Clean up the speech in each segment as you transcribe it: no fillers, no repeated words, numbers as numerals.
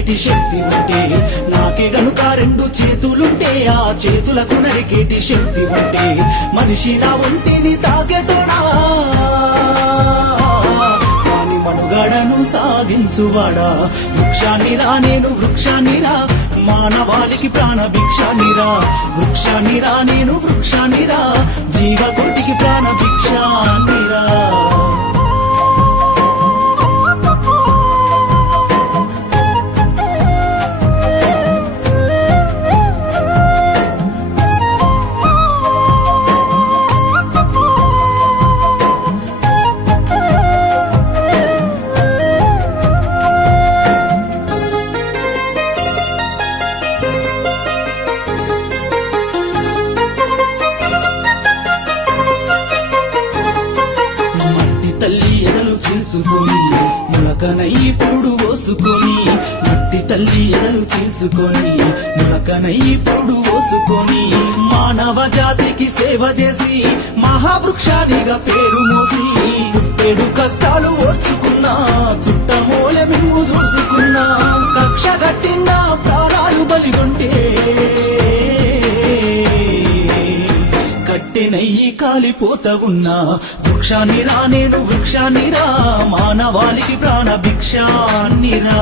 నరికేటి శక్తి ఉంటే నాకే గనుక రెండు చేతులుంటే ఆ చేతులకు నరికేటి శక్తి ఉంటే మనిషి నా ఒంటిని తాకెటోడా వాని మనుగడను సాగించువాడా వృక్షాన్నిరా నేను వృక్షాన్నిరా మానవాళికి ప్రాణ భిక్షాన్నిరా వృక్షాన్నిరా నేను వృక్షాన్నిరా జీవకోటికి ప్రాణ భిక్షాన్నిరా తల్లి ఎదలు చీల్చుకొని ములకనై పురుడు ఓసుకొని మట్టి తల్లి ఎదలు చీల్చుకొని ములకనై పురుడు ఓసుకొని మానవ జాతికి సేవ చేసి మహావృక్షానిగా పేరు మోసి పుట్టేడు కష్టాలు ఓర్చుకున్నా చుట్టమూలె మిమ్ము చూసుకున్నా కక్ష గట్టిన ప్రాణాలు బలిగొంటే కట్టెనయ్యి కాలిపోత ఉన్నా వృక్షాన్నిరా నేను వృక్షాన్నిరా మానవాళికి ప్రాణ భిక్షాన్నిరా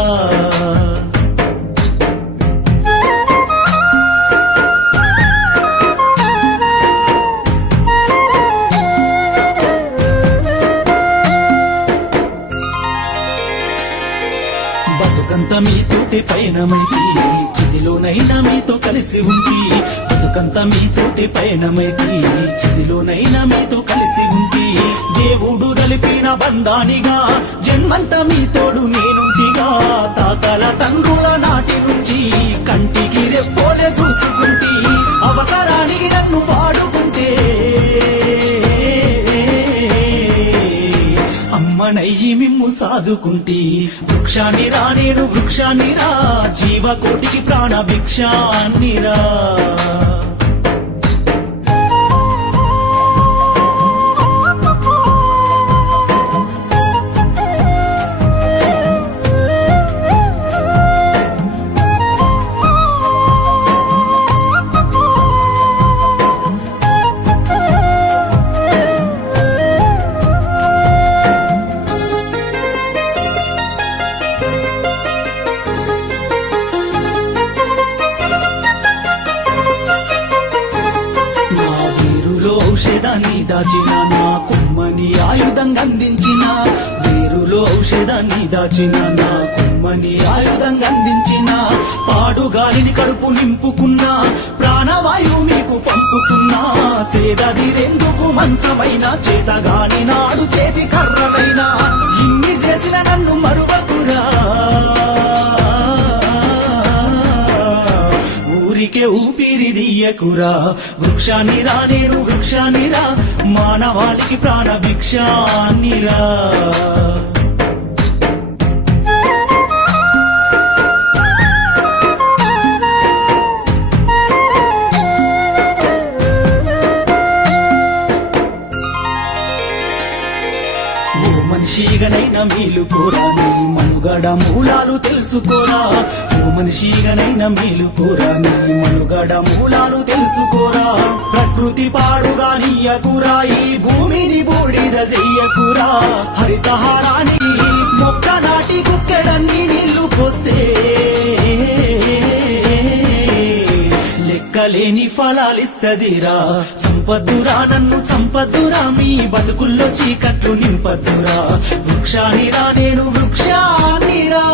బతుకంత మీతోటి పయనమైతి చిదిలోనైనా మీతో కలిసి ఉంటి బతుకంత మీతోటి పయనమైతి చిదిలోనైనా మీతో కలిసి ఉంటి దేవుడు కలిపిన బంధానిగా జన్మంత మీతోడు నేనుంటిగా తాతల తండ్రుల నాటి నుంచి కంటికి రెప్పోలే చూసుకుంటి అవసరానికి నన్ను వాడుకుంటే అమ్మనయ్యి మిమ్ము సాదుకుంటి వృక్షాన్నిరా నేను వృక్షాన్నిరా జీవకోటికి ప్రాణ భిక్షాన్నిరా ఔషధాన్ని దాచిన నా కొమ్మని ఆయుధంగా అందించిన వేరులో ఔషధాన్ని దాచిన నా కొమ్మని ఆయుధంగా అందించిన పాడుగాలిని కడుపు నింపుకున్నా ప్రాణవాయువు మీకు పంపుతున్నా సేదదిరెందుకు మంచమైన చేతగాని నాడు చేతి కర్రనైనా ఇన్ని చేసిన నన్ను మరువకురా ఊరికే ఊపిరి దియ్యకురా వృక్షాన్నిరా నేను వృక్షాన్నిరా మానవాళికి ప్రాణ భిక్షాన్నిరా మనిషిగనైనా మేలుకోరా నీ మనుగడ మూలాలు తెలుసుకోరా ఓ మనిషిగనైనా మేలుకోరా నీ మనుగడ మూలాలు తెలుసుకోరా ప్రకృతి పాడుగా నీయకురా ఈ భూమిని బూడిద చెయ్యకురా హరితహారానికి మొక్క నాటి కుక్కెడన్ని నీళ్లు పోస్తే లెక్కలేని ఫలాలిస్తదిరా సంపద్దురా నన్ను సంపద్దురా మీ బతుకుల్లో చీకట్లు నింపద్దురా వృక్షాన్నిరా నేను వృక్షాన్నిరా